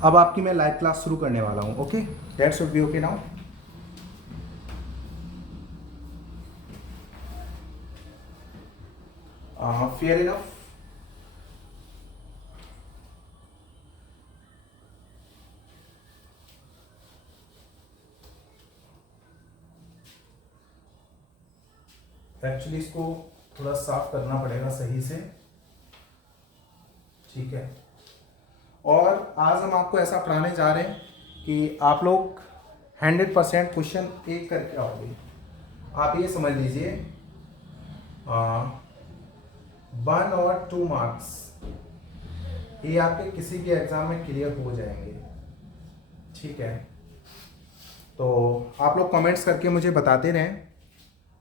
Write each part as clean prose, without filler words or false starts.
अब आपकी मैं लाइव क्लास शुरू करने वाला हूँ। Okay, that should be okay now. Fair enough. Actually इसको थोड़ा साफ करना पड़ेगा सही से, ठीक है। और आज हम आपको ऐसा पढ़ाने जा रहे हैं कि आप लोग 100% क्वेश्चन एक करके आओगे। आप ये समझ लीजिए 1 और 2 मार्क्स ये आपके किसी भी एग्जाम में क्लियर हो जाएंगे, ठीक है। तो आप लोग कमेंट्स करके मुझे बताते रहें।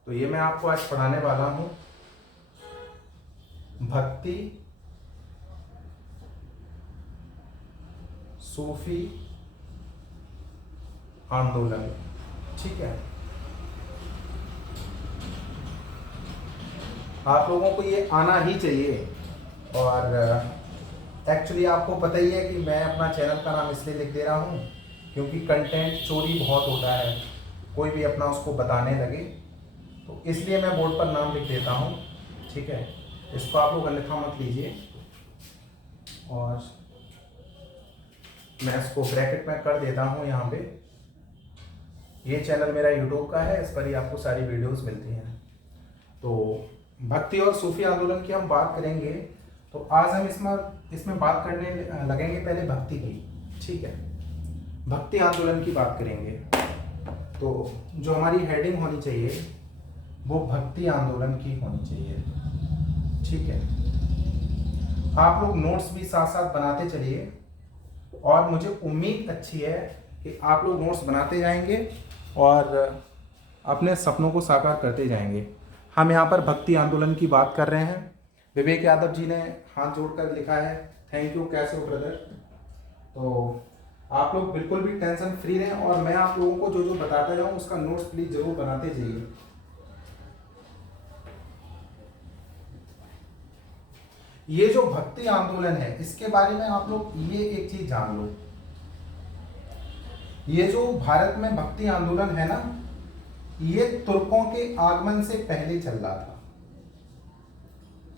तो ये मैं आपको आज पढ़ाने वाला हूँ भक्ति सूफी आंदोलन, ठीक है। आप लोगों को ये आना ही चाहिए। और एक्चुअली आपको पता ही है कि मैं अपना चैनल का नाम इसलिए लिख दे रहा हूँ क्योंकि कंटेंट चोरी बहुत होता है, कोई भी अपना उसको बताने लगे, तो इसलिए मैं बोर्ड पर नाम लिख देता हूँ, ठीक है। इसको आप लोग अन्यथा मत लीजिए। और मैं इसको ब्रैकेट में कर देता हूँ यहाँ पे। ये चैनल मेरा यूट्यूब का है, इस पर ही आपको सारी वीडियोस मिलती हैं। तो भक्ति और सूफी आंदोलन की हम बात करेंगे। तो आज हम इसमें बात करने लगेंगे पहले भक्ति की, ठीक है। भक्ति आंदोलन की बात करेंगे। तो जो हमारी हेडिंग होनी चाहिए वो भक्ति आंदोलन की होनी चाहिए, ठीक है। आप लोग नोट्स भी साथ साथ बनाते चलिए और मुझे उम्मीद अच्छी है कि आप लोग नोट्स बनाते जाएंगे और अपने सपनों को साकार करते जाएंगे। हम यहाँ पर भक्ति आंदोलन की बात कर रहे हैं। विवेक यादव जी ने हाथ जोड़कर लिखा है, थैंक यू, कैसे हो ब्रदर। तो आप लोग बिल्कुल भी टेंशन फ्री रहें और मैं आप लोगों को जो जो बताता जाऊँ उसका नोट्स प्लीज जरूर बनाते जाइए। ये जो भक्ति आंदोलन है इसके बारे में आप लोग ये एक चीज जान लो, ये जो भारत में भक्ति आंदोलन है ना, ये तुर्कों के आगमन से पहले चल रहा था।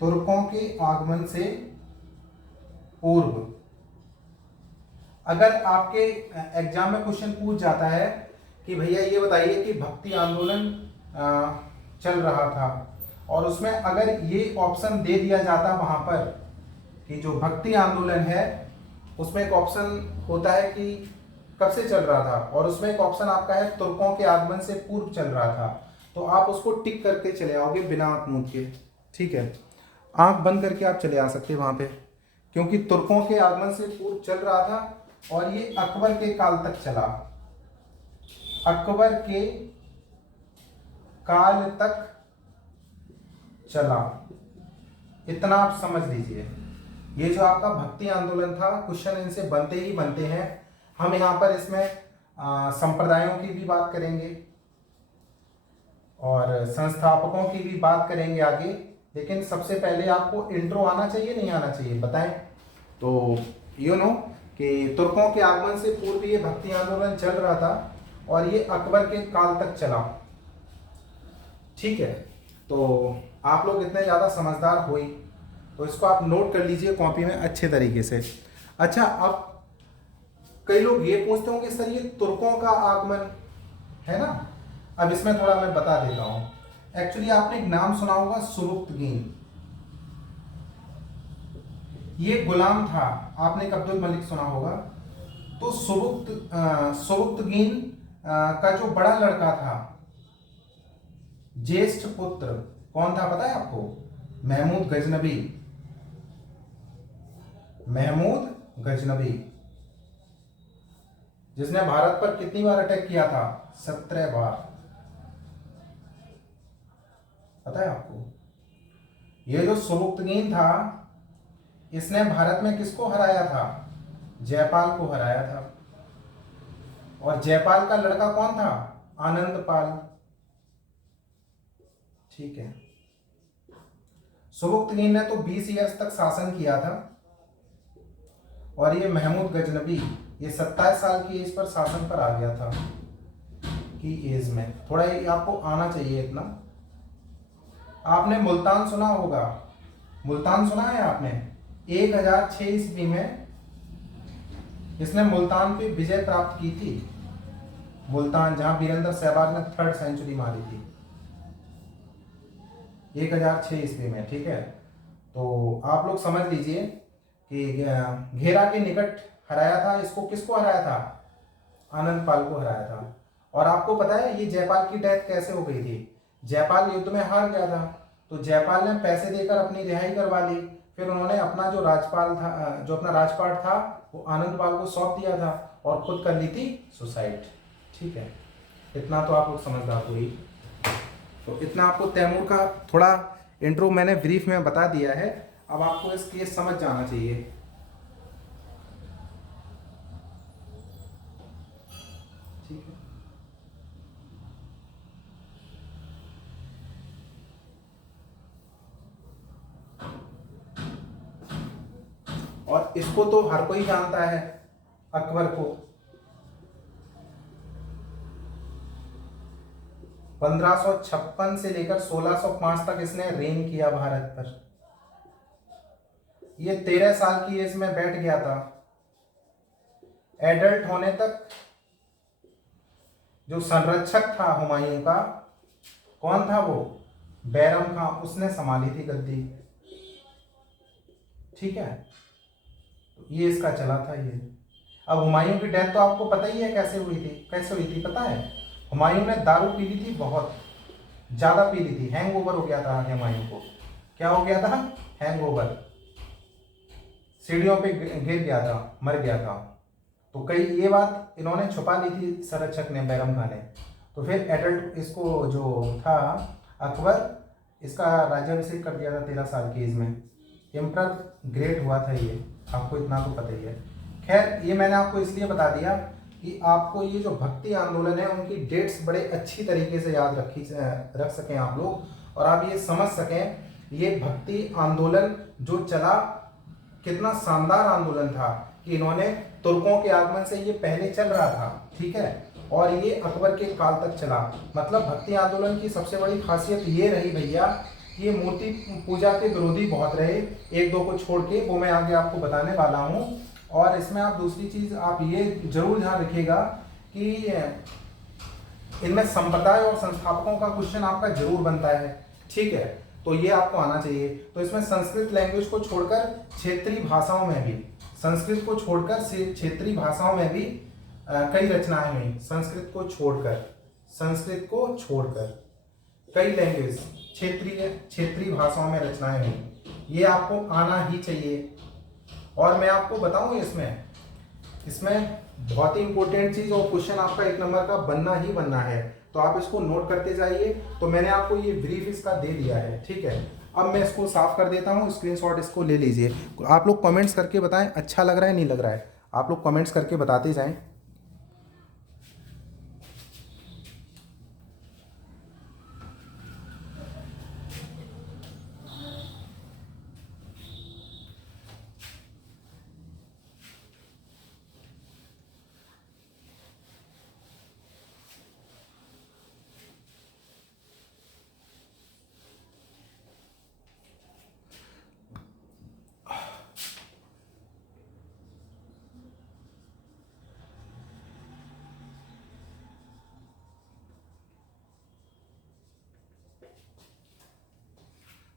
तुर्कों के आगमन से पूर्व। अगर आपके एग्जाम में क्वेश्चन पूछ जाता है कि भैया ये बताइए कि भक्ति आंदोलन चल रहा था, और उसमें अगर ये ऑप्शन दे दिया जाता वहां पर कि जो भक्ति आंदोलन है उसमें एक ऑप्शन होता है कि कब से चल रहा था, और उसमें एक ऑप्शन आपका है तुर्कों के आगमन से पूर्व चल रहा था, तो आप उसको टिक करके चले आओगे बिना आंख मूंद के, ठीक है। आंख बंद करके आप चले आ सकते हैं वहां पे, क्योंकि तुर्कों के आगमन से पूर्व चल रहा था और ये अकबर के काल तक चला। अकबर के काल तक चला, इतना आप समझ लीजिए। ये जो आपका भक्ति आंदोलन था, क्वेश्चन इनसे बनते ही बनते हैं। हम यहाँ पर इसमें संप्रदायों की भी बात करेंगे और संस्थापकों की भी बात करेंगे आगे, लेकिन सबसे पहले आपको इंट्रो आना चाहिए, नहीं आना चाहिए बताएं। तो यू नो कि तुर्कों के आगमन से पूर्व ये भक्ति आंदोलन चल रहा था और ये अकबर के काल तक चला, ठीक है। तो आप लोग इतने ज़्यादा समझदार हुई तो इसको आप नोट कर लीजिए कॉपी में अच्छे तरीके से। अच्छा, अब कई लोग ये पूछते होंगे सर ये तुर्कों का आगमन है ना, अब इसमें थोड़ा मैं बता देता हूं। एक्चुअली आपने एक नाम सुना होगा सुबुक्तगीन, ये गुलाम था, आपने एक अब्दुल मलिक सुना होगा। तो सुबुक्तगीन का जो बड़ा लड़का था, ज्येष्ठ पुत्र कौन था पता है आपको? महमूद गजनबी। महमूद गजनबी, जिसने भारत पर कितनी बार अटैक किया था? 17 बार, पता है आपको? ये जो सुबुक्तगीन था इसने भारत में किसको हराया था? जयपाल को हराया था। और जयपाल का लड़का कौन था? आनंदपाल, ठीक है। सुबुक्तगीन ने तो 20 ईयर्स तक शासन किया था और ये महमूद गजनबी, ये 27 साल की एज पर शासन पर आ गया था की एज में। थोड़ा ये आपको आना चाहिए इतना। आपने मुल्तान सुना होगा, मुल्तान सुना है आपने? 1006 ईस्वी में इसने मुल्तान पे विजय प्राप्त की थी। मुल्तान, जहां वीरेंद्र सहवाग ने 3rd सेंचुरी मारी थी 1006 ईस्वी में। ठीक है, तो आप लोग समझ लीजिए कि घेरा के निकट हराया था। इसको किसको हराया था? आनंद पाल को हराया था। और आपको पता है ये जयपाल की डेथ कैसे हो गई थी? जयपाल युद्ध में हार गया था, तो जयपाल ने पैसे देकर अपनी रिहाई करवा ली। फिर उन्होंने अपना जो राजपाल था, जो अपना राजपाट था, वो आनंद पाल को सौंप दिया था और खुद कर ली थी सुसाइड। ठीक है, इतना तो आप लोग समझदार हुई। तो इतना आपको तैमूर का थोड़ा इंट्रो मैंने ब्रीफ में बता दिया है। अब आपको इस केस समझ जाना चाहिए। ठीक है, और इसको तो हर कोई जानता है, अकबर को। 1556 से लेकर 1605 तक इसने रेन किया भारत पर। ये 13 साल की एज में बैठ गया था। एडल्ट होने तक जो संरक्षक था हुमायूं का, कौन था वो? बैरम खां, उसने संभाली थी गद्दी। ठीक है, तो ये इसका चला था ये। अब हुमायूं की डेथ तो आपको पता ही है कैसे हुई थी। कैसे हुई थी पता है? हुमायूं ने दारू पी ली थी, बहुत ज्यादा पी ली थी। हैंगओवर हो गया था हुमायूं को। क्या हो गया था? हैंगओवर। सीढ़ियों पे गिर गया था, मर गया था। तो कई ये बात इन्होंने छुपा ली थी संरक्षक ने, बैरम खान ने। तो फिर एडल्ट इसको जो था अकबर, इसका राज्याभिषेक कर दिया था 13 साल की एज में। एम्परर ग्रेट हुआ था ये, आपको इतना तो पता ही है। खैर, ये मैंने आपको इसलिए बता दिया कि आपको ये जो भक्ति आंदोलन है उनकी डेट्स बड़े अच्छी तरीके से याद रख सकें आप लोग, और आप ये समझ सकें ये भक्ति आंदोलन जो चला कितना शानदार आंदोलन था कि इन्होंने तुर्कों के आगमन से ये पहले चल रहा था। ठीक है, और ये अकबर के काल तक चला। मतलब भक्ति आंदोलन की सबसे बड़ी खासियत ये रही भैया, ये मूर्ति पूजा के विरोधी बहुत रहे, एक दो को छोड़ के, वो मैं आगे आपको बताने वाला हूँ। और इसमें आप दूसरी चीज आप ये जरूर ध्यान रखिएगा कि इनमें संप्रदाय और संस्थापकों का क्वेश्चन आपका जरूर बनता है। ठीक है, तो ये आपको आना चाहिए। तो इसमें संस्कृत लैंग्वेज को छोड़कर क्षेत्रीय भाषाओं में भी, संस्कृत को छोड़कर क्षेत्रीय भाषाओं में भी कई रचनाएं हुई। संस्कृत को छोड़कर कई लैंग्वेज, क्षेत्रीय भाषाओं में रचनाएं हुई। ये आपको आना ही चाहिए। और मैं आपको बताऊं इसमें बहुत ही इंपॉर्टेंट चीज और क्वेश्चन आपका 1 नंबर का बनना ही बनना है, तो आप इसको नोट करते जाइए। तो मैंने आपको ये ब्रीफ इसका दे दिया है। ठीक है, अब मैं इसको साफ कर देता हूँ, स्क्रीनशॉट इसको ले लीजिए। आप लोग कमेंट्स करके बताएं अच्छा लग रहा है नहीं लग रहा है, आप लोग कमेंट्स करके बताते जाएं।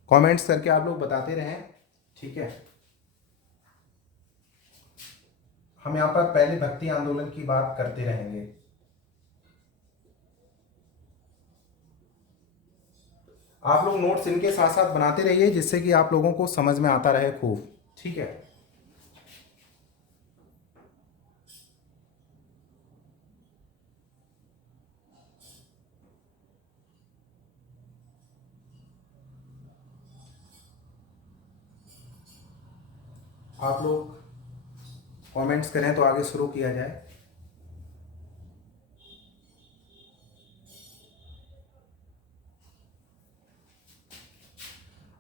कमेंट्स करके आप लोग बताते रहें। ठीक है, हम यहाँ पर पहले भक्ति आंदोलन की बात करते रहेंगे। आप लोग नोट्स इनके साथ साथ बनाते रहिए, जिससे कि आप लोगों को समझ में आता रहे खूब। ठीक है, आप लोग कमेंट्स करें तो आगे शुरू किया जाए।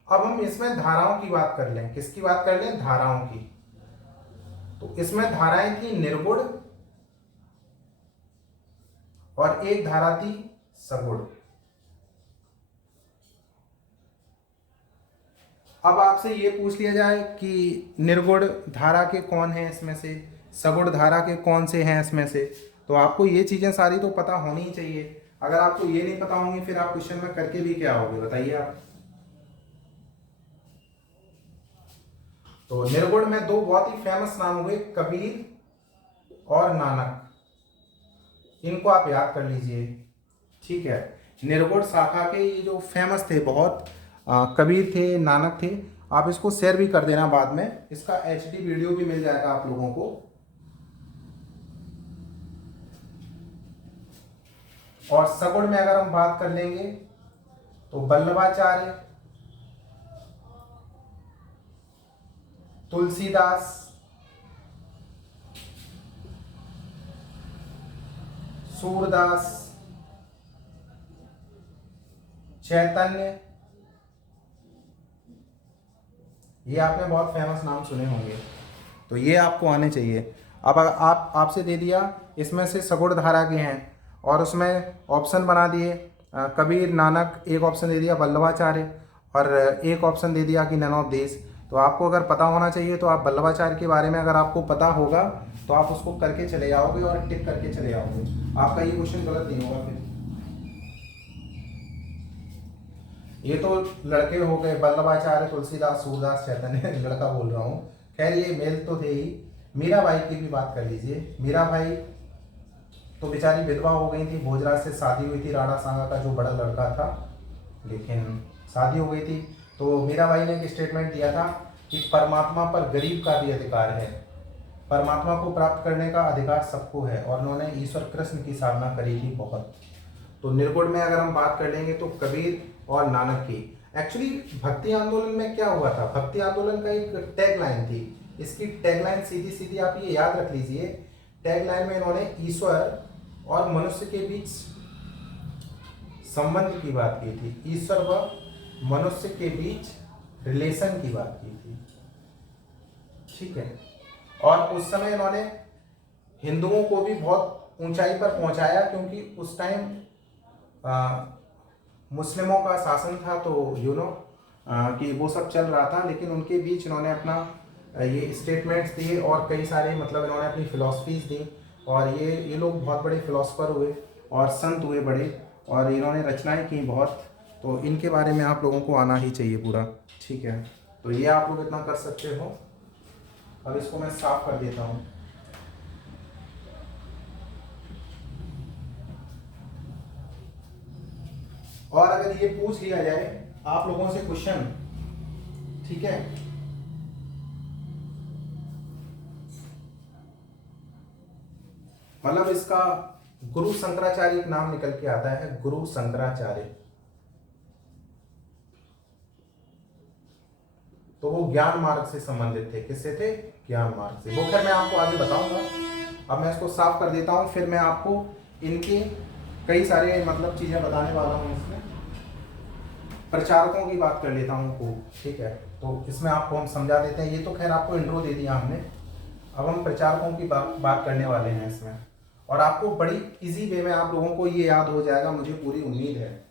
अब हम इसमें धाराओं की बात कर लें। किसकी बात कर लें? धाराओं की। तो इसमें धाराएं थी निर्गुण और एक धारा थी सगुण। अब आपसे ये पूछ लिया जाए कि निर्गुण धारा के कौन हैं इसमें से, सगुण धारा के कौन से हैं इसमें से, तो आपको ये चीजें सारी तो पता होनी ही चाहिए। अगर आपको ये नहीं पता होंगी फिर आप क्वेश्चन में करके भी क्या होगे बताइए आप। तो निर्गुण में दो बहुत ही फेमस नाम हुए, कबीर और नानक, इनको आप याद कर लीजिए, ठीक है। निर्गुण शाखा के ये जो फेमस थे बहुत, कबीर थे, नानक थे। आप इसको शेयर भी कर देना बाद में, इसका एचडी वीडियो भी मिल जाएगा आप लोगों को। और सगुण में अगर हम बात कर लेंगे तो वल्लभाचार्य, तुलसीदास, सूरदास, चैतन्य, ये आपने बहुत फेमस नाम सुने होंगे, तो ये आपको आने चाहिए। अब आप आपसे दे दिया इसमें से सगुण धारा के हैं और उसमें ऑप्शन बना दिए कबीर, नानक, एक ऑप्शन दे दिया वल्लभाचार्य और एक ऑप्शन दे दिया कि नन ऑफ दिस। तो आपको अगर पता होना चाहिए तो आप वल्लभाचार्य के बारे में अगर आपको पता होगा तो आप उसको करके चले जाओगे और टिक करके चले जाओगे, आपका ये क्वेश्चन गलत नहीं होगा। फिर ये तो लड़के हो गए, वल्लभाचार्य, तुलसीदास, सूरदास, चैतन्य, लड़का बोल रहा हूँ, खैर ये मेल तो थे ही। मीराबाई की भी बात कर लीजिए। मीराबाई तो बेचारी विधवा हो गई थी, भोजराज से शादी हुई थी, राणा सांगा का जो बड़ा लड़का था, लेकिन शादी हो गई थी। तो मीराबाई ने एक स्टेटमेंट दिया था कि परमात्मा पर गरीब का भी अधिकार है, परमात्मा को प्राप्त करने का अधिकार सबको है, और उन्होंने ईश्वर कृष्ण की साधना करी थी बहुत। तो निर्गुण में अगर हम बात कर लेंगे तो कबीर और नानक की। एक्चुअली भक्ति आंदोलन में क्या हुआ था, भक्ति आंदोलन का एक टैगलाइन थी, इसकी टैगलाइन सीधी सीधी आप ये याद रख लीजिए। टैगलाइन में इन्होंने ईश्वर और मनुष्य के बीच संबंध की बात की थी, ईश्वर व मनुष्य के बीच रिलेशन की बात की थी, ठीक है। और उस समय इन्होंने हिंदुओं को भी बहुत ऊंचाई पर पहुंचाया, क्योंकि उस टाइम मुस्लिमों का शासन था, तो कि वो सब चल रहा था, लेकिन उनके बीच इन्होंने अपना ये स्टेटमेंट्स दिए और कई सारे मतलब इन्होंने अपनी फिलॉसफीज दी, और ये लोग बहुत बड़े फिलोसफर हुए और संत हुए बड़े, और इन्होंने रचनाएं की बहुत, तो इनके बारे में आप लोगों को आना ही चाहिए पूरा, ठीक है। तो ये आप लोग इतना कर सकते हो। अब इसको मैं साफ कर देता हूँ। और अगर ये पूछ लिया जाए आप लोगों से क्वेश्चन, ठीक है, मतलब इसका गुरु शंकराचार्य एक नाम निकल के आता है, गुरु शंकराचार्य, तो वो ज्ञान मार्ग से संबंधित थे। किससे थे? ज्ञान मार्ग से। वो खैर मैं आपको आगे बताऊंगा, अब मैं इसको साफ कर देता हूँ, फिर मैं आपको इनके कई सारे मतलब चीजें बताने वाला हूँ। इसमें प्रचारकों की बात कर लेता हूँ खूब, ठीक है, तो इसमें आपको हम समझा देते हैं। ये तो खैर आपको इंट्रो दे दिया हमने, अब हम प्रचारकों की बात करने वाले हैं इसमें, और आपको बड़ी इजी वे में आप लोगों को ये याद हो जाएगा, मुझे पूरी उम्मीद है।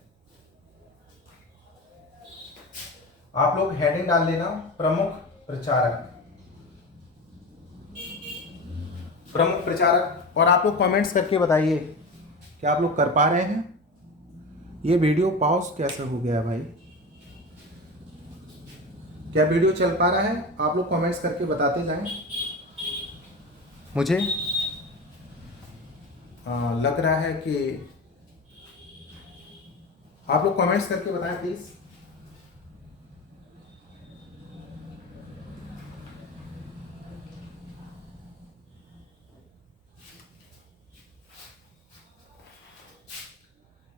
आप लोग हेडिंग डाल लेना, प्रमुख प्रचारक, प्रमुख प्रचारक, और आप लोग कमेंट्स करके बताइए कि आप लोग कर पा रहे हैं। ये वीडियो पॉज कैसे हो गया भाई, क्या वीडियो चल पा रहा है? आप लोग कमेंट्स करके बताते जाएं, मुझे लग रहा है कि आप लोग कमेंट्स करके बताएं प्लीज।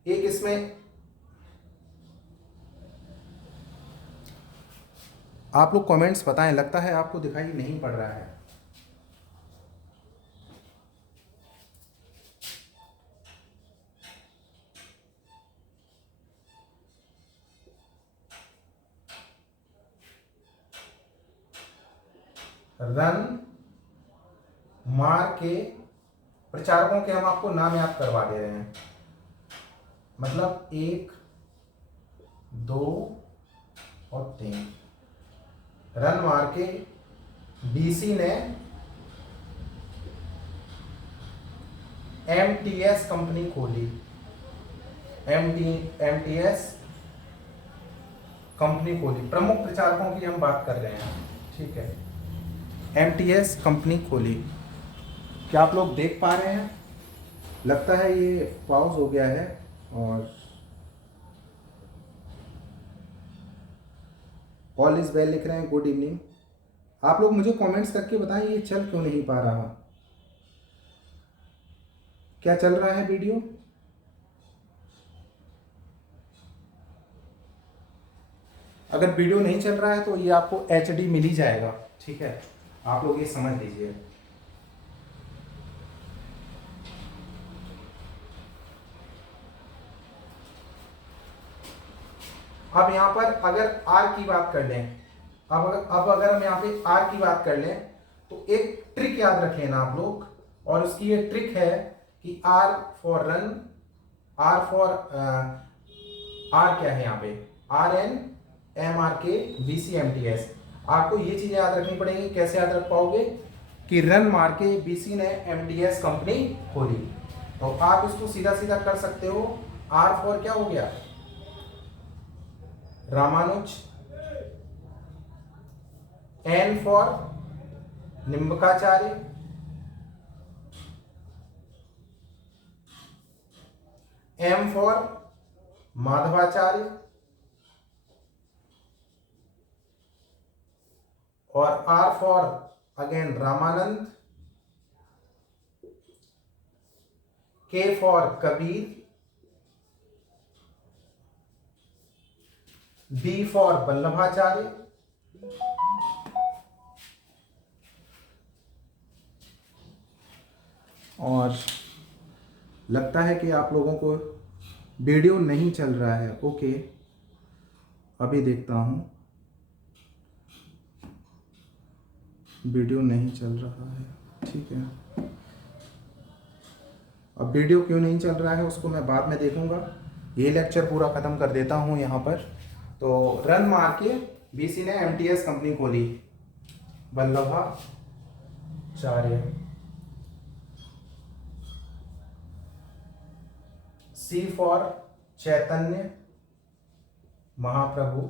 एक इसमें आप लोग कमेंट्स बताएं, लगता है आपको दिखाई नहीं पड़ रहा है। रन मार्क के प्रचारकों के हम आपको नाम याद करवा दे रहे हैं, मतलब 1, 2 और 3। रन मार के बीसी ने एमटीएस कंपनी खोली, एमटीएस कंपनी खोली। प्रमुख प्रचारकों की हम बात कर रहे हैं, ठीक है। एमटीएस कंपनी खोली, क्या आप लोग देख पा रहे हैं? लगता है ये पॉज हो गया है। और ऑल इज वेल लिख रहे हैं, गुड इवनिंग। आप लोग मुझे कमेंट्स करके बताएं ये चल क्यों नहीं पा रहा, क्या चल रहा है वीडियो? अगर वीडियो नहीं चल रहा है तो ये आपको HD मिल ही जाएगा, ठीक है, आप लोग ये समझ लीजिए। अब यहाँ पर अगर R की बात कर लें, अब अगर हम यहाँ पे R की बात कर लें तो एक ट्रिक याद रख लेना आप लोग, और उसकी ये ट्रिक है कि R for run, R for R क्या है यहाँ पे, RN MRK BC MTS। आपको ये चीजें याद रखनी पड़ेंगी। कैसे याद रख पाओगे? कि रन मार के BC ने MTS कंपनी खोली, तो आप इसको सीधा सीधा कर सकते हो। R फॉर क्या हो गया, Ramanuja, N for Nimbarkacharya, M for Madhvacharya, और R for again Ramanand, K for Kabir, B for Vallabhacharya, और लगता है कि आप लोगों को वीडियो नहीं चल रहा है। ओके, अभी देखता हूं, वीडियो नहीं चल रहा है, ठीक है। अब वीडियो क्यों नहीं चल रहा है उसको मैं बाद में देखूंगा। ये लेक्चर पूरा ख़त्म कर देता हूं यहाँ पर। तो रन मार के BC ने MTS कंपनी खोली, वल्लभाचार्य, C फॉर चैतन्य महाप्रभु,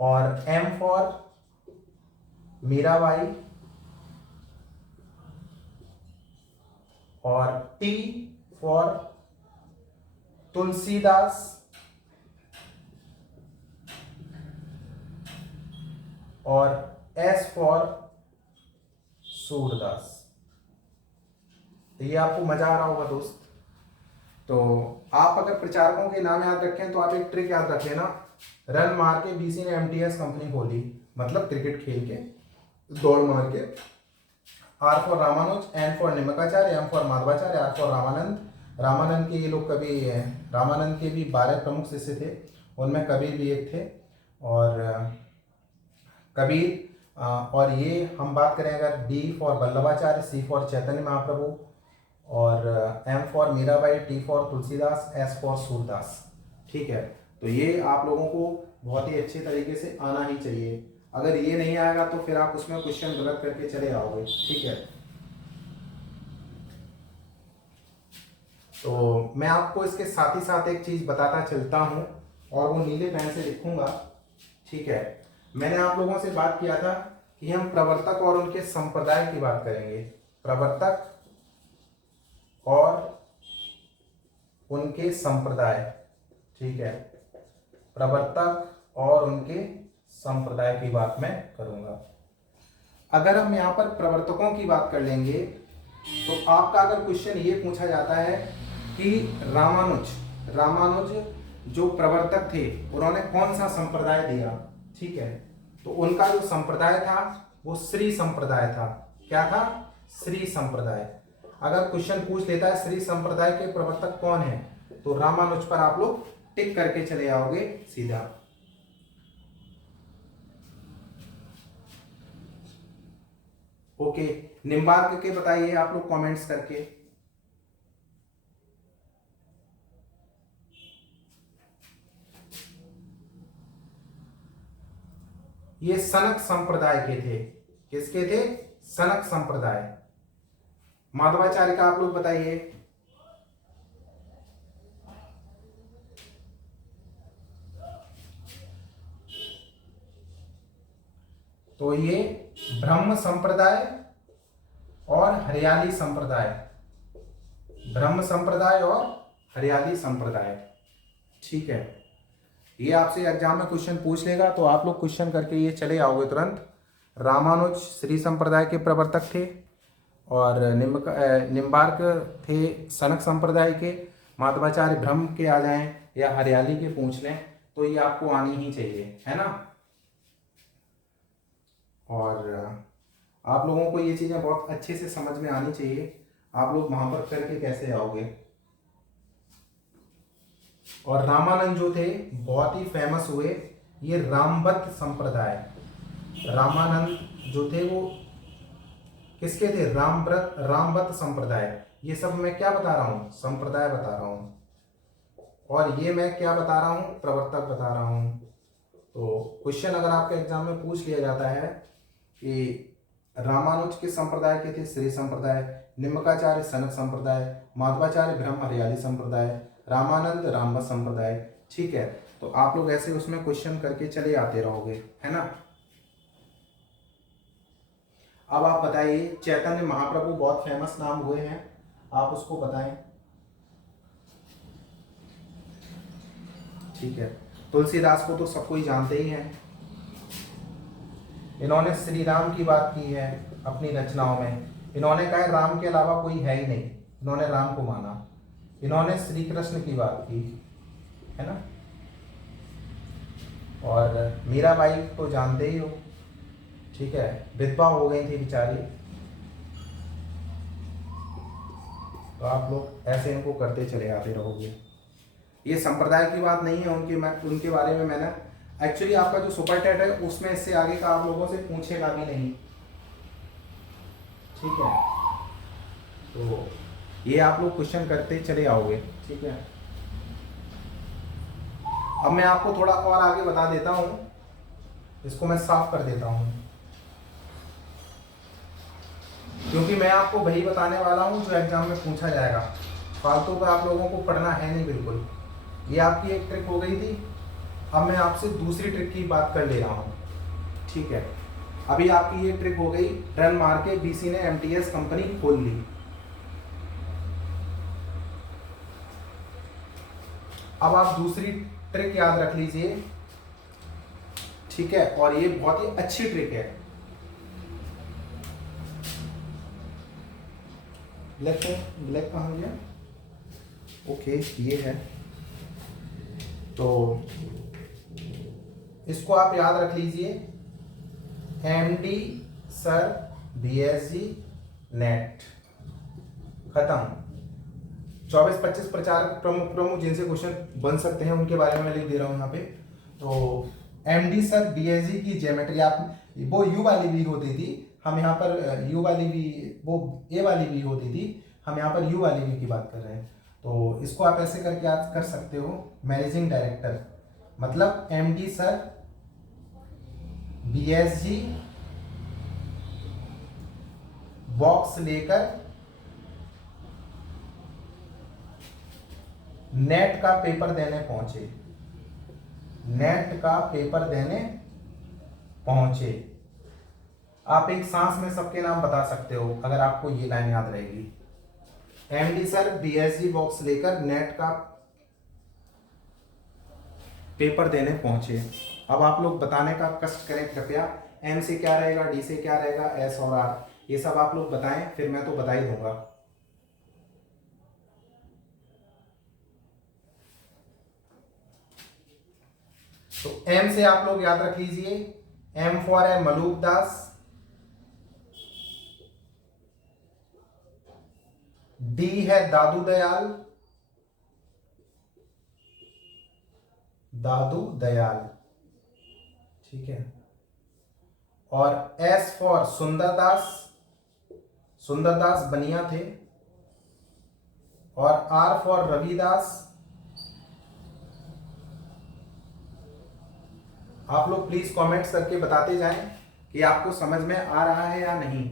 और M फॉर मीराबाई, और T फॉर तुलसीदास, और S फॉर सूरदास। तो ये आपको मजा आ रहा होगा दोस्त। तो आप अगर प्रचारकों के नाम याद रखें तो आप एक ट्रिक याद रख लेना, रन मार के BC ने MTS कंपनी खोली, मतलब क्रिकेट खेल के दौड़ मार के। R for Ramanuja, N for Nimbarkacharya, M for Madhvacharya, R for Ramanand. Ramanand के ये लोग कभी, रामानंद के भी 12 प्रमुख शिष्य थे, उनमें कबीर भी एक थे, और कबीर, और ये हम बात करें अगर D for Vallabhacharya, C for Chaitanya Mahaprabhu, और M for Mirabai, T for Tulsidas, S for Surdas, ठीक है। तो ये आप लोगों को बहुत ही अच्छे तरीके से आना ही चाहिए। अगर ये नहीं आएगा तो फिर आप उसमें क्वेश्चन गलत करके चले आओगे, ठीक है। तो मैं आपको इसके साथ ही साथ एक चीज बताता चलता हूं, और वो नीले पेन से लिखूंगा, ठीक है। मैंने आप लोगों से बात किया था कि हम प्रवर्तक और उनके संप्रदाय की बात करेंगे, प्रवर्तक और उनके संप्रदाय, ठीक है। प्रवर्तक और उनके संप्रदाय की बात मैं करूंगा। अगर हम यहाँ पर प्रवर्तकों की बात कर लेंगे तो आपका अगर क्वेश्चन ये पूछा जाता है कि रामानुज जो प्रवर्तक थे उन्होंने कौन सा संप्रदाय दिया, ठीक है। तो उनका जो संप्रदाय था वो श्री संप्रदाय था। क्या था? श्री संप्रदाय। अगर क्वेश्चन पूछ लेता है श्री संप्रदाय के प्रवर्तक कौन है, तो रामानुज पर आप लोग टिक करके चले आओगे सीधा। ओके, निम्बार्क के बताइए आप लोग कमेंट्स करके। ये सनक संप्रदाय के थे। किसके थे? सनक संप्रदाय। माधवाचार्य का आप लोग बताइए। तो ये ब्रह्म संप्रदाय और हरियाली संप्रदाय, ब्रह्म संप्रदाय और हरियाली संप्रदाय। ठीक है, ये आपसे एग्जाम में क्वेश्चन पूछ लेगा तो आप लोग क्वेश्चन करके ये चले आओगे तुरंत। रामानुज श्री संप्रदाय के प्रवर्तक थे और निम्बार्क थे सनक संप्रदाय के। माधवाचार्य ब्रह्म के आ जाएं या हरियाली के पूछ लें तो ये आपको आनी ही चाहिए, है ना। और आप लोगों को ये चीज़ें बहुत अच्छे से समझ में आनी चाहिए। आप लोग वहां पर करके कैसे आओगे। और रामानंद जो थे बहुत ही फेमस हुए, ये रामबद्ध संप्रदाय। रामानंद जो थे वो किसके थे? रामबद्ध संप्रदाय। ये सब मैं क्या बता रहा हूँ? संप्रदाय बता रहा हूँ। और ये मैं क्या बता रहा हूँ? प्रवर्तक बता रहा हूँ। तो क्वेश्चन अगर आपके एग्जाम में पूछ लिया जाता है कि रामानुज के संप्रदाय के थे श्री संप्रदाय, निम्बकाचार्य सनक संप्रदाय, माधवाचार्य ब्रह्म हरियाली संप्रदाय, रामानंद रामबद्ध संप्रदाय, ठीक है, तो आप लोग ऐसे उसमें क्वेश्चन करके चले आते रहोगे, है ना। अब आप बताइए, चैतन्य महाप्रभु बहुत फेमस नाम हुए हैं, आप उसको बताएं। ठीक है, तुलसीदास को तो सबको ही जानते ही हैं। इन्होंने श्री राम की बात की है अपनी रचनाओं में। इन्होंने कहा राम के अलावा कोई है ही नहीं, इन्होंने राम को माना। इन्होंने श्री कृष्ण की बात की, है ना। और मीराबाई तो जानते ही हो, ठीक है, विधवा हो गई थी बेचारी। तो आप लोग ऐसे इनको करते चले आते रहोगे। ये संप्रदाय की बात नहीं है उनके बारे में मैंने एक्चुअली आपका जो सुपर टेट है उसमें इससे आगे का आप लोगों से पूछेगा भी नहीं, ठीक है। तो ये आप लोग क्वेश्चन करते चले आओगे, ठीक है। अब मैं आपको थोड़ा और आगे बता देता हूं, इसको मैं साफ कर देता हूं, क्योंकि मैं आपको वही बताने वाला हूं जो एग्जाम में पूछा जाएगा। फालतू का आप लोगों को पढ़ना है नहीं बिल्कुल। ये आपकी एक ट्रिक हो गई थी, अब मैं आपसे दूसरी ट्रिक की बात कर ले रहा हूं, ठीक है। अभी आपकी ये ट्रिक हो गई, रन मार के बीसी ने एमटीएस कंपनी खोल ली। अब आप दूसरी ट्रिक याद रख लीजिए, ठीक है, और ये बहुत ही अच्छी ट्रिक है। ब्लैक कहाँ गया? ओके, ये है। तो इसको आप याद रख लीजिए, एमडी सर बीएसजी नेट खत्म। 24-25 प्रचारक प्रमुख जिनसे क्वेश्चन बन सकते हैं उनके बारे में मैं लिख दे रहा हूं यहाँ पे। तो एमडी सर बीएसजी की ज्योमेट्री, आप वो यू वाली भी होती थी, हम यहाँ पर यू वाली भी, वो ए वाली भी होती थी, हम यहाँ पर यू वाली भी की बात कर रहे हैं। तो इसको आप ऐसे करके याद कर सकते हो, मैनेजिंग डायरेक्टर मतलब एमडी सर बीएसजी बॉक्स लेकर नेट का पेपर देने पहुंचे, नेट का पेपर देने पहुंचे। आप एक सांस में सबके नाम बता सकते हो अगर आपको ये लाइन याद रहेगी। एमडी सर बीएसजी बॉक्स लेकर नेट का पेपर देने पहुंचे। अब आप लोग बताने का कष्ट करें कृपया। एम से क्या रहेगा, डी से क्या रहेगा, एस और आर, ये सब आप लोग बताएं, फिर मैं तो बता ही दूंगा। तो एम से आप लोग याद रख लीजिए, एम फॉर है मलूक दास, डी है दादू दयाल, दादू दयाल, ठीक है, और एस फॉर सुंदर दास, सुंदरदास बनिया थे। और आर फॉर रविदास। आप लोग प्लीज कमेंट्स करके बताते जाएं कि आपको समझ में आ रहा है या नहीं।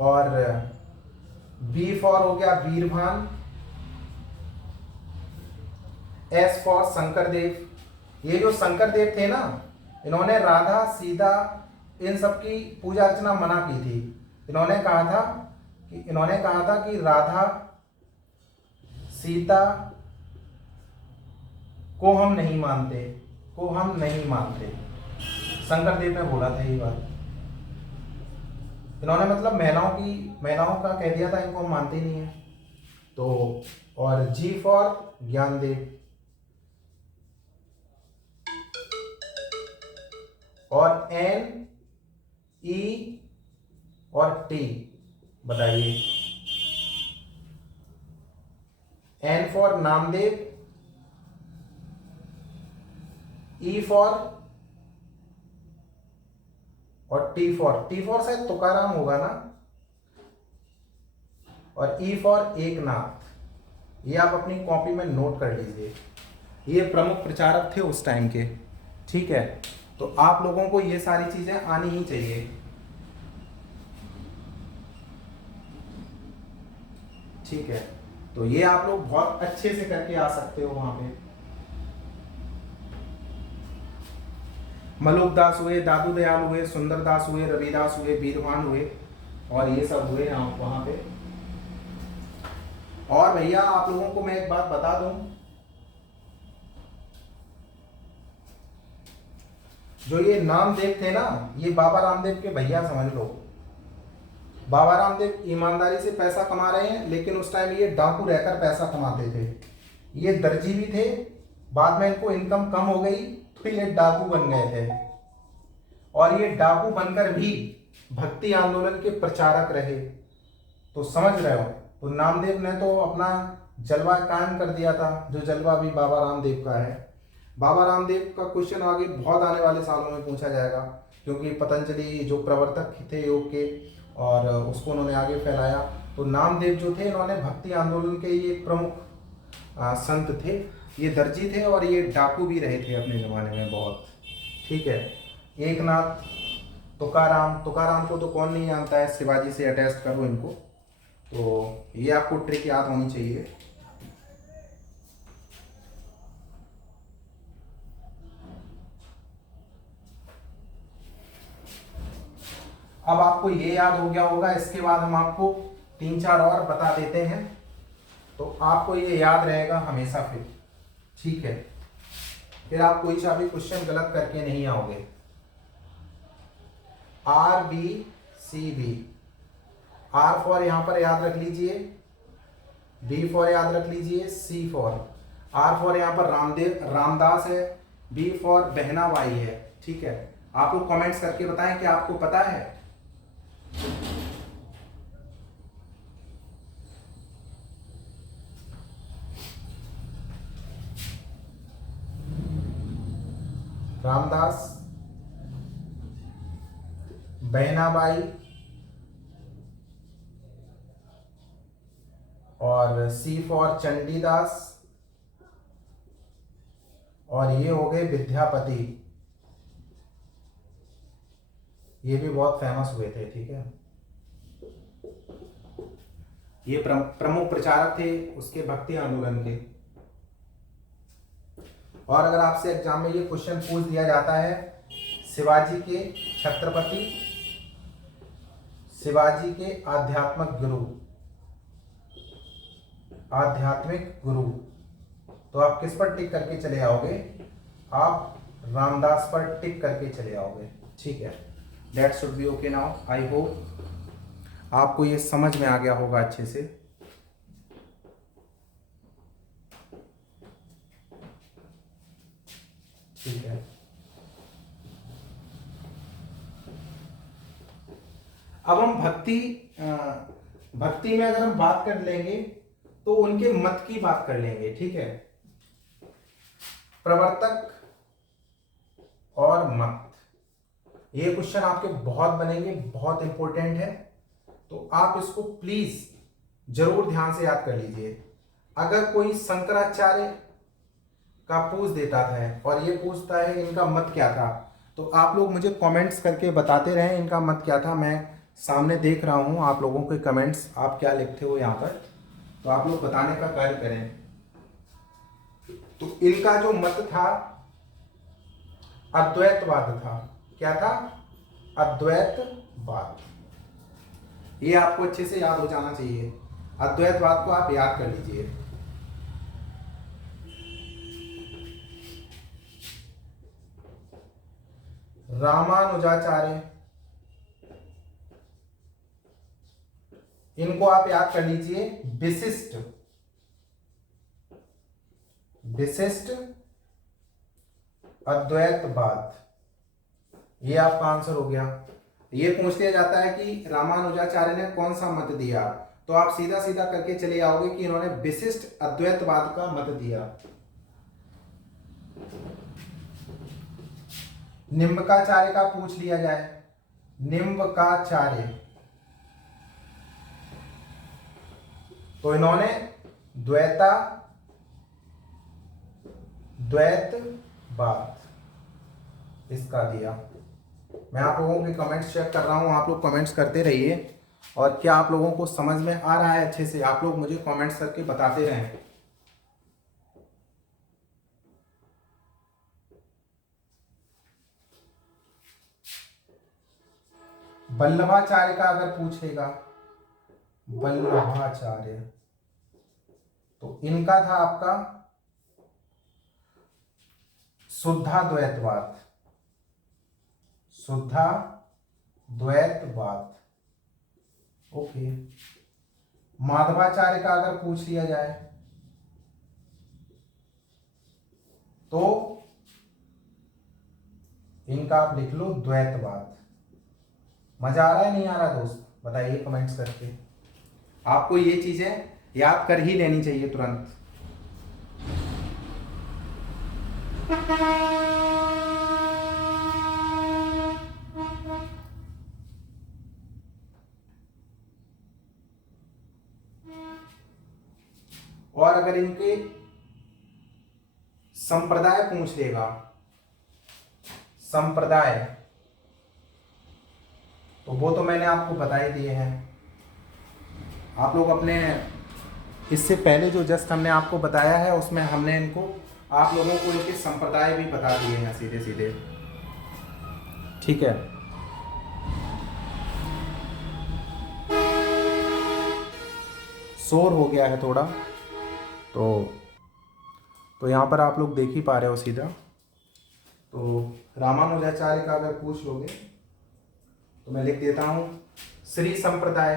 और बी फॉर हो गया वीरभान। S for Shankardev. ये जो शंकरदेव थे ना, इन्होंने राधा सीता इन सब की पूजा अर्चना मना की थी। इन्होंने कहा था कि राधा सीता को हम नहीं मानते। शंकरदेव ने बोला था ये बात। इन्होंने मतलब महिलाओं का कह दिया था, इनको हम मानते ही नहीं है। तो और जी फॉर ज्ञानदेव। और एन, ई और टी बताइए। N for Namdev, E for और टी फॉर शायद तुकाराम होगा ना, और ई फॉर एकनाथ। ये आप अपनी कॉपी में नोट कर लीजिए। ये प्रमुख प्रचारक थे उस टाइम के, ठीक है। तो आप लोगों को ये सारी चीजें आनी ही चाहिए, ठीक है। तो ये आप लोग बहुत अच्छे से करके आ सकते हो वहां पे। मलुकदास हुए, दादू दयाल हुए, सुंदरदास हुए, रविदास हुए, वीरभान हुए, और ये सब हुए वहां पे। और भैया आप लोगों को मैं एक बात बता दूं, जो ये नामदेव थे ना, ये बाबा रामदेव के भैया समझ लो। बाबा रामदेव ईमानदारी से पैसा कमा रहे हैं, लेकिन उस टाइम ये डाकू रहकर पैसा कमाते थे। ये दर्जी भी थे, बाद में इनको इनकम कम हो गई तो ये डाकू बन गए थे। और ये डाकू बनकर भी भक्ति आंदोलन के प्रचारक रहे। तो समझ रहे हो, तो नामदेव ने तो अपना जलवा कायम कर दिया था, जो जलवा भी बाबा रामदेव का है। बाबा रामदेव का क्वेश्चन आगे बहुत आने वाले सालों में पूछा जाएगा, क्योंकि पतंजलि जो प्रवर्तक थे योग के, और उसको उन्होंने आगे फैलाया। तो नामदेव जो थे, इन्होंने भक्ति आंदोलन के ये प्रमुख संत थे। ये दर्जी थे और ये डाकू भी रहे थे अपने ज़माने में बहुत, ठीक है। एकनाथ, तुकाराम को तो कौन नहीं जानता है, शिवाजी से अटैच करो इनको। तो ये आपको ट्रिक याद होनी चाहिए। अब आपको ये याद हो गया होगा, इसके बाद हम आपको 3-4 और बता देते हैं, तो आपको ये याद रहेगा हमेशा फिर, ठीक है। फिर आप कोई सा भी क्वेश्चन गलत करके नहीं आओगे। R B C B. R for यहां पर याद रख लीजिए, बी फॉर याद रख लीजिए, सी फॉर। आर फॉर यहां पर रामदास है, बी फॉर बहनाबाई है, ठीक है। आप लोग कमेंट्स करके बताएं कि आपको पता है। रामदास, बहनाबाई और सी फॉर चंडीदास, और ये हो गए विद्यापति। ये भी बहुत फेमस हुए थे, ठीक है। ये प्रमुख प्रचारक थे उसके भक्ति आंदोलन के। और अगर आपसे एग्जाम में ये क्वेश्चन पूछ दिया जाता है, शिवाजी के छत्रपति, शिवाजी के आध्यात्मिक गुरु, तो आप किस पर टिक करके चले आओगे? आप रामदास पर टिक करके चले आओगे, ठीक है। That should be okay now. I hope आपको ये समझ में आ गया होगा अच्छे से। ठीक है। अब हम भक्ति में अगर हम बात कर लेंगे तो उनके मत की बात कर लेंगे, ठीक है। प्रवर्तक ये क्वेश्चन आपके बहुत बनेंगे, बहुत इंपॉर्टेंट है, तो आप इसको प्लीज जरूर ध्यान से याद कर लीजिए। अगर कोई शंकराचार्य का पूछ देता है और ये पूछता है इनका मत क्या था, तो आप लोग मुझे कमेंट्स करके बताते रहें इनका मत क्या था। मैं सामने देख रहा हूँ आप लोगों के कमेंट्स, आप क्या लिखते हो यहाँ पर, तो आप लोग बताने का कार्य करें। तो इनका जो मत था अद्वैतवाद था। क्या था? अद्वैतवाद। ये आपको अच्छे से याद हो जाना चाहिए। अद्वैतवाद को आप याद कर लीजिए। रामानुजाचार्य, इनको आप याद कर लीजिए। विशिष्ट, विशिष्ट अद्वैतवाद, ये आपका आंसर हो गया। ये पूछ लिया जाता है कि रामानुजाचार्य ने कौन सा मत दिया, तो आप सीधा सीधा करके चले आओगे कि इन्होंने विशिष्ट अद्वैतवाद का मत दिया। निम्बकाचार्य का पूछ लिया जाए, निम्बकाचार्य, तो इन्होंने द्वैतवाद इसका दिया। मैं आप लोगों के कमेंट्स चेक कर रहा हूं, आप लोग कमेंट्स करते रहिए। और क्या आप लोगों को समझ में आ रहा है अच्छे से, आप लोग मुझे कमेंट्स करके बताते रहें। वल्लभाचार्य का अगर पूछेगा, वल्लभाचार्य, तो इनका था आपका शुद्धाद्वैतवाद, शुद्धाद्वैतवाद। ओके। माधवाचार्य का अगर पूछ लिया जाए तो इनका आप लिख लो द्वैतवाद। मजा आ रहा है नहीं आ रहा दोस्त, बताइए कमेंट्स करके। आपको ये चीजें याद कर ही लेनी चाहिए तुरंत। और अगर इनके संप्रदाय पूछ लेगा, संप्रदाय, तो वो तो मैंने आपको बता ही दिए हैं। आप लोग अपने इससे पहले जो जस्ट हमने आपको बताया है उसमें हमने इनको, आप लोगों को इनके संप्रदाय भी बता दिए हैं सीधे सीधे। ठीक है। शोर हो गया है थोड़ा, तो यहाँ पर आप लोग देख ही पा रहे हो सीधा। तो रामानुजाचार्य का अगर पूछ लोगे तो मैं लिख देता हूँ श्री संप्रदाय,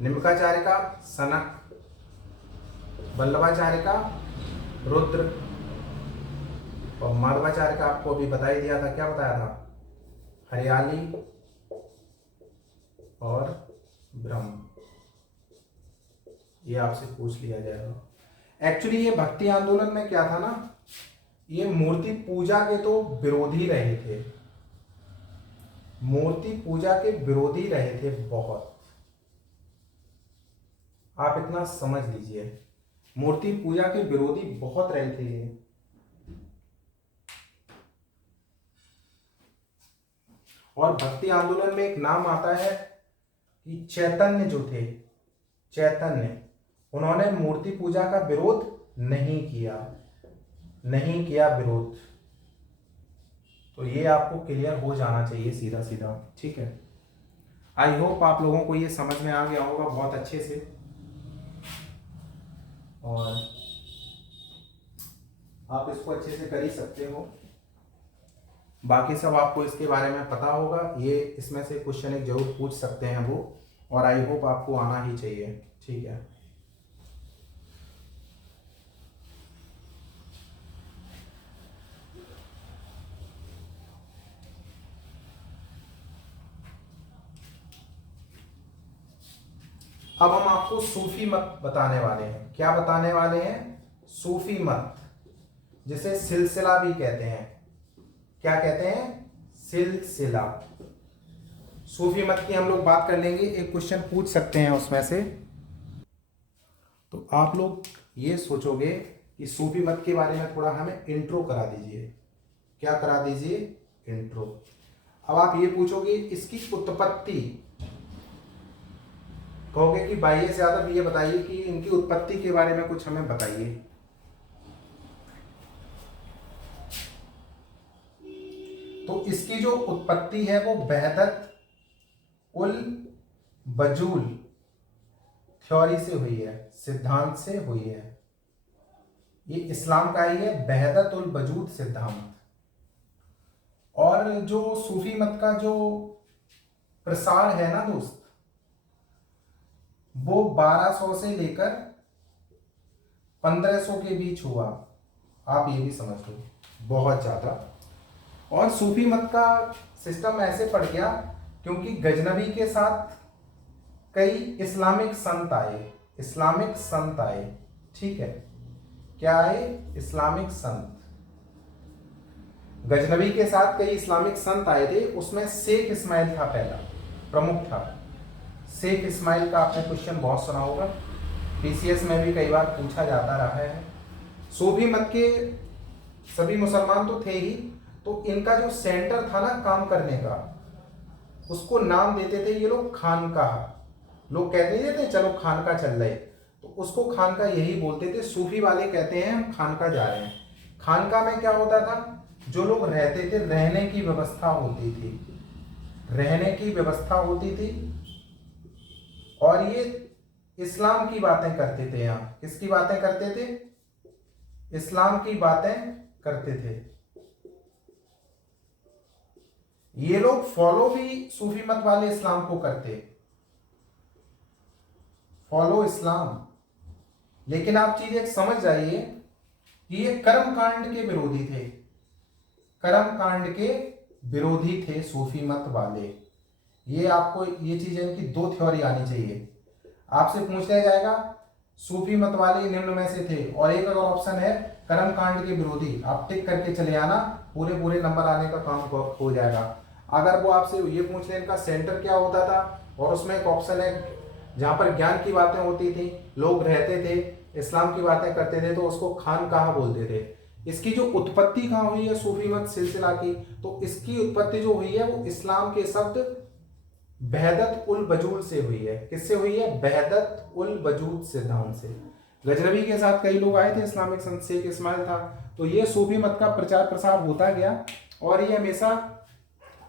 निम्बकाचार्य का सनक, वल्लभाचार्य का रुद्र, और माधवाचार्य का आपको अभी बता ही दिया था। क्या बताया था? हरियाली और ब्रह्म। ये आपसे पूछ लिया जाएगा। एक्चुअली ये भक्ति आंदोलन में क्या था ना, ये मूर्ति पूजा के तो विरोधी रहे थे, मूर्ति पूजा के विरोधी रहे थे बहुत। आप इतना समझ लीजिए, मूर्ति पूजा के विरोधी बहुत रहे थे ये। और भक्ति आंदोलन में एक नाम आता है कि चैतन्य जो थे, चैतन्य, उन्होंने मूर्ति पूजा का विरोध नहीं किया, नहीं किया विरोध। तो ये आपको क्लियर हो जाना चाहिए सीधा सीधा। ठीक है। आई होप आप लोगों को ये समझ में आ गया होगा बहुत अच्छे से, और आप इसको अच्छे से कर ही सकते हो। बाकी सब आपको इसके बारे में पता होगा। ये इसमें से क्वेश्चन एक जरूर पूछ सकते हैं वो, और आई होप आपको आना ही चाहिए। ठीक है। अब हम आपको सूफी मत बताने वाले हैं। क्या बताने वाले हैं? सूफी मत, जिसे सिलसिला भी कहते हैं। क्या कहते हैं? सिलसिला। सूफी मत की हम लोग बात कर लेंगे, एक क्वेश्चन पूछ सकते हैं उसमें से। तो आप लोग ये सोचोगे कि सूफी मत के बारे में थोड़ा हमें इंट्रो करा दीजिए। क्या करा दीजिए? इंट्रो। अब आप ये पूछोगे इसकी उत्पत्ति, कहोगे कि भाई से ज्यादा ये बताइए कि इनकी उत्पत्ति के बारे में कुछ हमें बताइए। तो इसकी जो उत्पत्ति है वो वहदत उल वजूद थ्योरी से हुई है, सिद्धांत से हुई है। ये इस्लाम का ही है, वहदत उल वजूद सिद्धांत। और जो सूफी मत का जो प्रसार है ना दोस्त, वो 1200 से लेकर 1500 के बीच हुआ। आप ये भी समझ लो, बहुत ज्यादा। और सूफी मत का सिस्टम ऐसे पड़ गया क्योंकि गजनबी के साथ कई इस्लामिक संत आए। इस्लामिक संत आए, ठीक है। क्या आए? इस्लामिक संत। गजनबी के साथ कई इस्लामिक संत आए थे, उसमें शेख इस्माइल था, पहला प्रमुख था। शेख इस्माइल का आपने क्वेश्चन बहुत सुना होगा, पीसीएस में भी कई बार पूछा जाता रहा है। सूफी मत के सभी मुसलमान तो थे ही, तो इनका जो सेंटर था ना काम करने का, उसको नाम देते थे ये लोग खानकाह। लोग कहते नहीं थे चलो खानका चल रहे, तो उसको खानका यही बोलते थे। सूफी वाले कहते हैं हम खानका जा रहे हैं। खानका में क्या होता था? जो लोग रहते थे, रहने की व्यवस्था होती थी, रहने की व्यवस्था होती थी। और ये इस्लाम की बातें करते थे। यहाँ किसकी बातें करते थे? इस्लाम की बातें करते थे। ये लोग फॉलो भी सूफी मत वाले इस्लाम को करते, फॉलो इस्लाम। लेकिन आप चीज एक समझ जाइए कि ये कर्म कांड के विरोधी थे, कर्म कांड के विरोधी थे सूफी मत वाले। ये आपको ये चीजें इनकी दो थ्योरी आनी चाहिए। आपसे पूछ लिया जाएगा सूफी मत वाले निम्न में से थे, और एक अगर ऑप्शन है कर्म कांड के विरोधी, आप टिक करके चले आना, पूरे पूरे नंबर आने का काम हो जाएगा। अगर वो आपसे ये पूछ ले इनका सेंटर क्या होता था, और उसमें एक ऑप्शन है जहां पर ज्ञान की बातें होती थी, लोग रहते थे, इस्लाम की बातें करते थे, तो उसको खानकाह बोलते थे। इसकी जो उत्पत्ति कहाँ हुई है सूफी मत सिलसिला की, तो इसकी उत्पत्ति जो हुई है वो इस्लाम के शब्द वहदत उल वजूद से हुई है। किससे हुई है? वहदत उल वजूद सिद्धांत से। गजनबी के साथ कई लोग आए थे, इस्लामिक संत शेख इस्माइल था। तो ये सूफी मत का प्रचार प्रसार होता गया, और ये हमेशा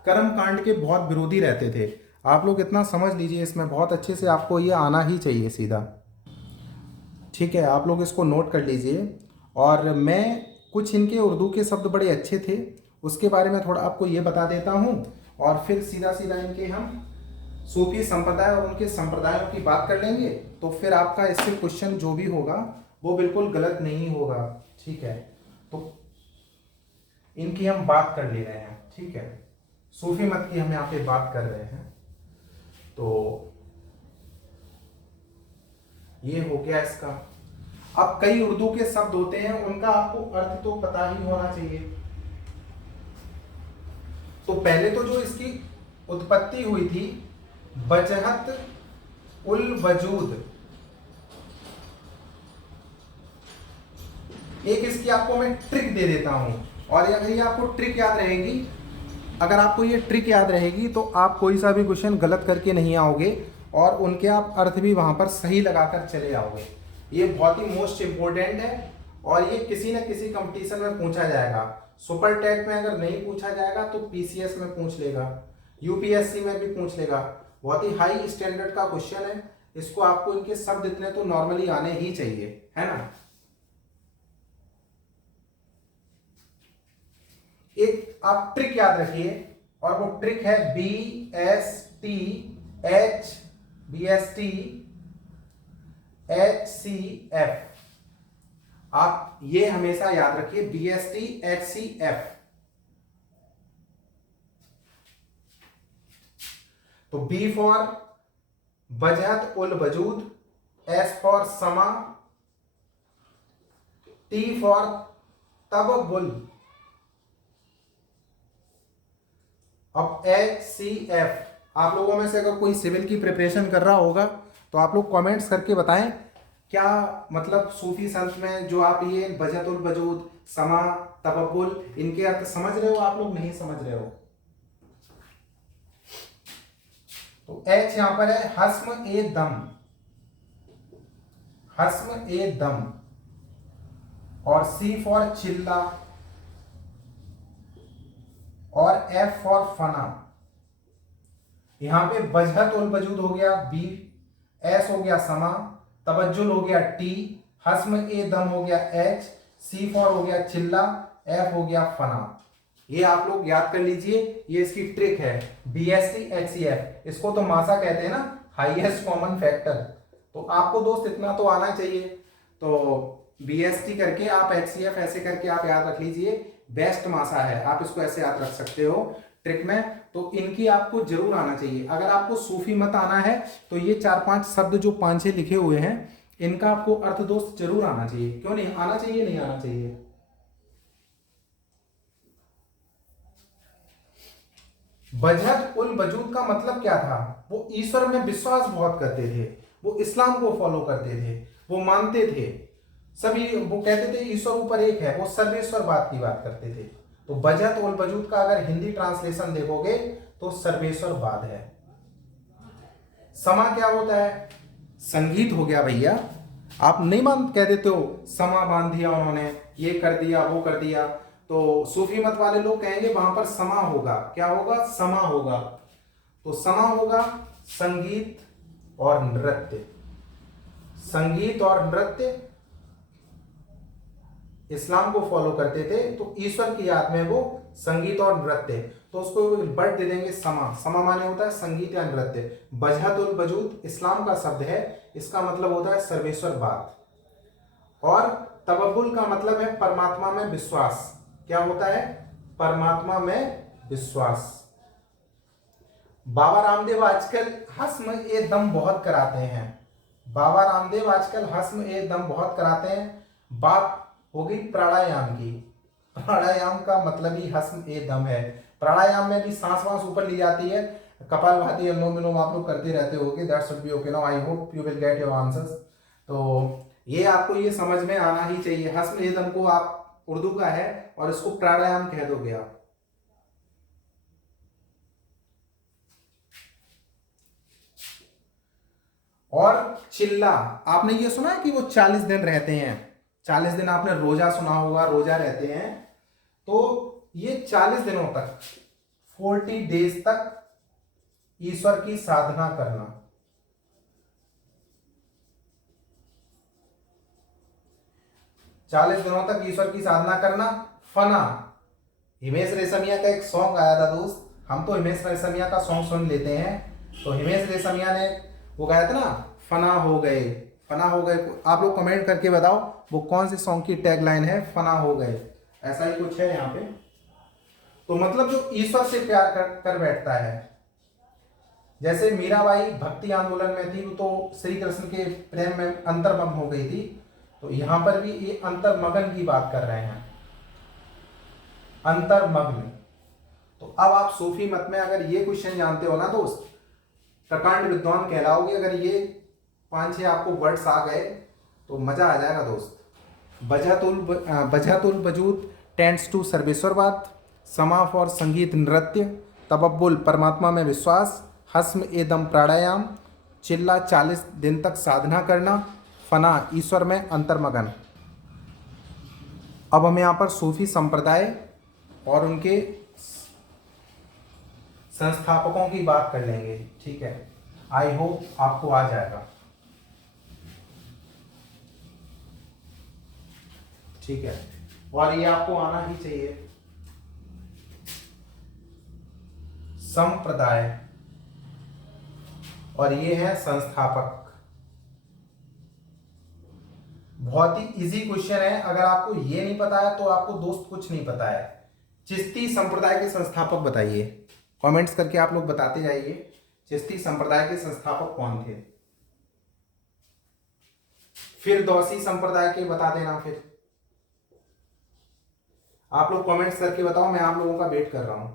कर्म कांड के बहुत विरोधी रहते थे। आप लोग इतना समझ लीजिए, इसमें बहुत अच्छे से आपको ये आना ही चाहिए सीधा, ठीक है। आप लोग इसको नोट कर लीजिए। और मैं कुछ इनके उर्दू के शब्द बड़े अच्छे थे, उसके बारे में थोड़ा आपको ये बता देता हूँ, और फिर सीधा सीधा इनके हम सूफी संप्रदाय और उनके संप्रदायों की बात कर लेंगे। तो फिर आपका इससे क्वेश्चन जो भी होगा वो बिल्कुल गलत नहीं होगा, ठीक है। तो इनकी हम बात कर ले रहे हैं, ठीक है। सूफी मत की हम यहाँ पे बात कर रहे हैं। तो ये हो गया इसका। अब कई उर्दू के शब्द होते हैं, उनका आपको अर्थ तो पता ही होना चाहिए। तो पहले तो जो इसकी उत्पत्ति हुई थी, वजहत उल वजूद, एक इसकी आपको मैं ट्रिक दे देता हूं, और अगर ये आपको ट्रिक याद रहेगी, अगर आपको ये ट्रिक याद रहेगी तो आप कोई सा भी क्वेश्चन गलत करके नहीं आओगे, और उनके आप अर्थ भी वहां पर सही लगाकर चले आओगे। ये बहुत ही मोस्ट इंपॉर्टेंट है, और ये किसी न किसी कंपटीशन में पूछा जाएगा। सुपर टैग में अगर नहीं पूछा जाएगा तो पीसीएस में पूछ लेगा, यूपीएससी में भी पूछ लेगा। बहुत ही हाई स्टैंडर्ड का क्वेश्चन है, इसको आपको इनके शब्द इतने तो नॉर्मली आने ही चाहिए, है ना। एक आप ट्रिक याद रखिए, और वो ट्रिक है BSTHCF। आप ये हमेशा याद रखिए, BSTHCF। तो बी फॉर वजहत उल वजूद, एस फॉर समा, टी फॉर तबबुल, अब HCF, आप लोगों में से अगर कोई सिविल की प्रिपरेशन कर रहा होगा तो आप लोग कमेंट्स करके बताएं क्या मतलब सूफी संत में जो आप ये बजतुल वजूद, समा, तबब्बुल, इनके अर्थ समझ रहे हो आप लोग, नहीं समझ रहे हो? तो H यहां पर है हस्म ए दम, हस्म ए दम, और C फॉर चिल्ला, और F फॉर फना। यहां पे बजहत उल वजूद हो गया B, S हो गया समा, तबज्जुल हो गया T, हस्म ए दम हो गया H, C फॉर हो गया चिल्ला, F हो गया फना। ये आप लोग याद कर लीजिए, ये इसकी ट्रिक है। BST HCF, इसको तो मासा कहते हैं ना, हाईएस्ट कॉमन फैक्टर। तो आपको दोस्त इतना तो आना चाहिए। तो BST करके आप HCF ऐसे करके आप याद रख लीजिए, बेस्ट मासा है, आप इसको ऐसे याद रख सकते हो ट्रिक में। तो इनकी आपको जरूर आना चाहिए। अगर आपको सूफी मत आना है तो ये 4-5 शब्द जो 5-6 लिखे हुए हैं इनका आपको अर्थ दोस्त जरूर आना चाहिए। क्यों नहीं आना चाहिए? नहीं आना चाहिए। बजहत उल वजूद का मतलब क्या था? वो ईश्वर में विश्वास बहुत करते थे, वो इस्लाम को फॉलो करते थे, वो मानते थे सभी, वो कहते थे ईश्वर ऊपर एक है, वो सर्वेश्वरवाद की बात करते थे। तो बजहत उल वजूद का अगर हिंदी ट्रांसलेशन देखोगे तो सर्वेश्वरवाद है। समा क्या होता है? संगीत हो गया भैया। आप नहीं मान कह देते हो समा बांध दिया उन्होंने, ये कर दिया वो कर दिया, तो सूफी मत वाले लोग कहेंगे वहां पर समा होगा। क्या होगा? समा होगा। तो समा होगा संगीत और नृत्य, संगीत और नृत्य। इस्लाम को फॉलो करते थे तो ईश्वर की याद में वो संगीत और नृत्य, तो उसको वर्ड दे देंगे समा। समा माने होता है संगीत या नृत्य। बजहतुल वजूद इस्लाम का शब्द है, इसका मतलब होता है सर्वेश्वरवाद। और तबब्बुल का मतलब है परमात्मा में विश्वास। क्या होता है? परमात्मा में विश्वास। बाबा रामदेव आजकल हस्म ए दम बहुत कराते हैं, बाबा रामदेव आजकल हस्म ए दम बहुत कराते हैं। बात हो गई प्राणायाम की। प्राणायाम का मतलब ही हस्म ए दम है। प्राणायाम में भी सांस वांस ऊपर ली जाती है, कपालभाति, अनुलोम विलोम आप लोग करते रहते होगे। That should be okay now, I hope you will get your answers. तो ये आपको ये समझ में आना ही चाहिए। हस्म ए दम को आप उर्दू का है और इसको प्राणायाम कह दोगे आप। और चिल्ला, आपने ये सुना है कि वो 40 दिन रहते हैं। 40 दिन आपने रोजा सुना होगा, रोजा रहते हैं। तो ये 40 दिनों तक, 40 डेज तक ईश्वर की साधना करना। चालीस दिनों तक ईश्वर की साधना करना। फना, हिमेश रेशमिया का एक सॉन्ग आया था दोस्त, हम तो हिमेश रेशमिया का सॉन्ग सुन लेते हैं। तो हिमेश रेशमिया ने वो गाया था ना, फना हो गए, फना हो गए। आप लोग कमेंट करके बताओ वो कौन से सॉन्ग की टैगलाइन है, फना हो गए, ऐसा ही कुछ है यहाँ पे। तो मतलब जो ईश्वर से प्यार कर बैठता है। जैसे मीराबाई भक्ति आंदोलन में थी, तो श्री कृष्ण के प्रेम में अंतर्मग्न हो गई थी। तो यहां पर भी ये अंतर्मग्न की बात कर रहे हैं, अंतर्मग्न। तो अब आप सूफी मत में अगर ये क्वेश्चन जानते हो ना दोस्त, प्रकांड विद्वान कहलाओगे। अगर ये 5-6 आपको वर्ड्स आ गए तो मजा आ जाएगा दोस्त। बजहतुल वजूद टेंड्स टू सर्वेश्वरवाद, समा फॉर संगीत नृत्य, तबब्बुल परमात्मा में विश्वास, हस्म ए दम प्राणायाम, चिल्ला 40 दिन तक साधना करना, फना ईश्वर में अंतर्मगन। अब हम यहाँ पर सूफी संप्रदाय और उनके संस्थापकों की बात कर लेंगे, ठीक है। आई होप आपको आ जाएगा, ठीक है। और ये आपको आना ही चाहिए। संप्रदाय और ये है संस्थापक। बहुत ही इजी क्वेश्चन है, अगर आपको ये नहीं पता है तो आपको दोस्त कुछ नहीं पता है। चिश्ती संप्रदाय के संस्थापक बताइए, कमेंट्स करके आप लोग बताते जाइए। चिश्ती संप्रदाय के संस्थापक कौन थे? फिर दौसी संप्रदाय के बता देना। फिर आप लोग कमेंट्स करके बताओ, मैं आप लोगों का वेट कर रहा हूं।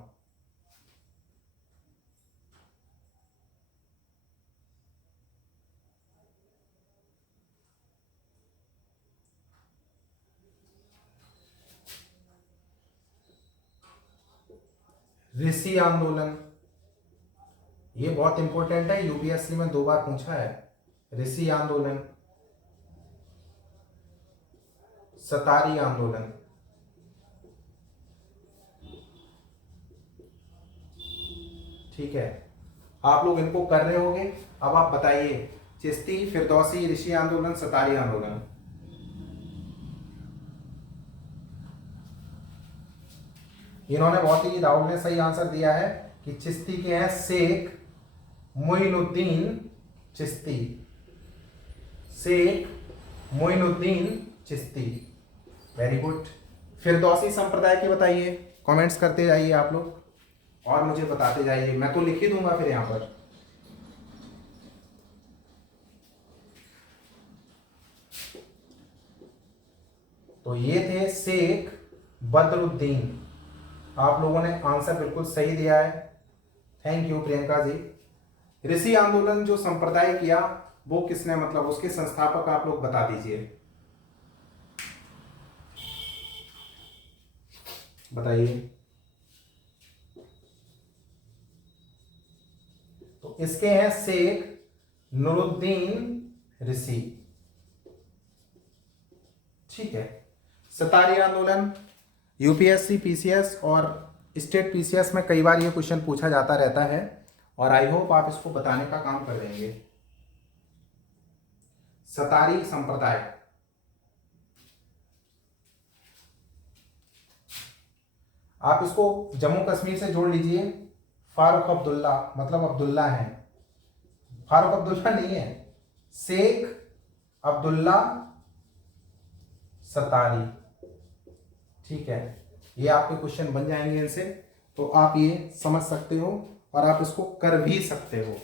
ऋषि आंदोलन, ये बहुत इंपॉर्टेंट है, यूपीएससी में 2 बार पूछा है। ऋषि आंदोलन, सतारी आंदोलन, ठीक है, आप लोग इनको कर रहे होंगे। अब आप बताइए, चिश्ती, फिरदौसी, ऋषि आंदोलन, सतारी आंदोलन। इन्होंने बहुत ही, राहुल ने सही आंसर दिया है कि चिश्ती के हैं शेख मोइनुद्दीन चिश्ती, शेख मोइनुद्दीन चिश्ती। Very good. फिरदौसी संप्रदाय की बताइए, कमेंट्स करते जाइए आप लोग और मुझे बताते जाइए, मैं तो लिख ही दूंगा फिर यहां पर। तो ये थे शेख बदरुद्दीन, आप लोगों ने आंसर बिल्कुल सही दिया है, थैंक यू प्रियंका जी। ऋषि आंदोलन जो संप्रदाय किया वो किसने, मतलब उसके संस्थापक आप लोग बता दीजिए, बताइए। तो इसके हैं शेख नूरुद्दीन ऋषि, ठीक है। सतारी आंदोलन, यूपीएससी, पीसीएस और स्टेट पीसीएस में कई बार ये क्वेश्चन पूछा जाता रहता है और आई होप आप इसको बताने का काम कर देंगे। सतारी संप्रदाय, आप इसको जम्मू कश्मीर से जोड़ लीजिए, फारूक अब्दुल्ला, मतलब अब्दुल्ला है, फारूक अब्दुल्ला नहीं है, शेख अब्दुल्ला सतारी, ठीक है। ये आपके क्वेश्चन बन जाएंगे इनसे, तो आप ये समझ सकते हो और आप इसको कर भी सकते हो।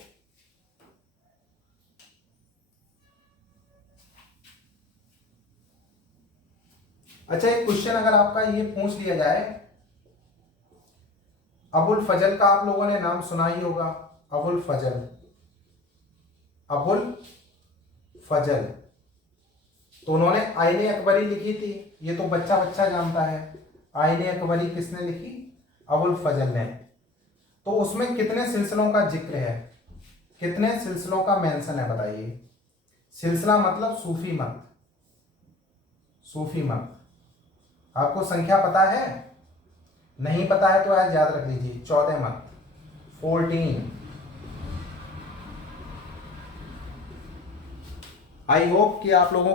अच्छा, एक क्वेश्चन अगर आपका ये पूछ लिया जाए, अबुल फजल का आप लोगों ने नाम सुना ही होगा, अबुल फजल, अबुल फजल, तो उन्होंने आईने अकबरी लिखी थी, ये तो बच्चा बच्चा जानता है। आईने अकबरी किसने लिखी, अबुल फजल ने। तो उसमें कितने सिलसिलों का जिक्र है, कितने सिलसिलों का मेंशन है, बताइए। सिलसिला मतलब सूफी मत, सूफी मत। आपको संख्या पता है, नहीं पता है तो आज याद रख लीजिए, 14 मत, 14। आई होप कि आप लोगों